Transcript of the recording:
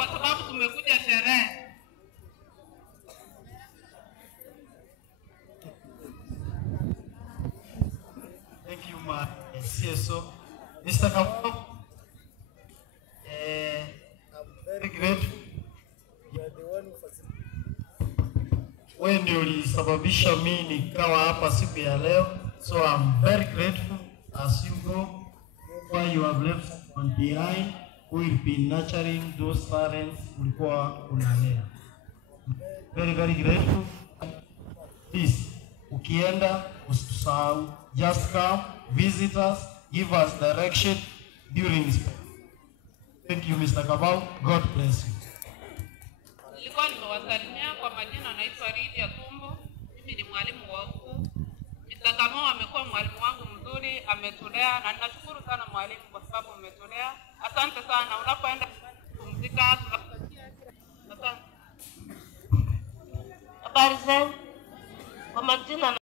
kwa sababu tumekuja sherehe. Thank you, my CSO. Mr. Kamau, I'm very grateful. You are the one who facilitated. Wewe ndio ulisababisha mimi nikawa hapa siku ya leo. So I'm very grateful as you go. Why you have left on behind, who will be nurturing those parents ulikuwa unalea. Very, very grateful. Please, ukienda usitusahau. Just come, visit us, give us direction during this. Thank you, Mr. Kamau. God bless you. Nilikuwa nimewasalimia kwa majina, naitwa Lydia Tumbo. Mimi ni mwalimu wa huku. Mr. Kamau amekuwa mwalimu wangu mzuri, ametulea na ninashukuru sana mwalimu kwa sababu umetulea. Asante sana. Unapoenda kupumzika, asante. Habari zenu. Kwa majina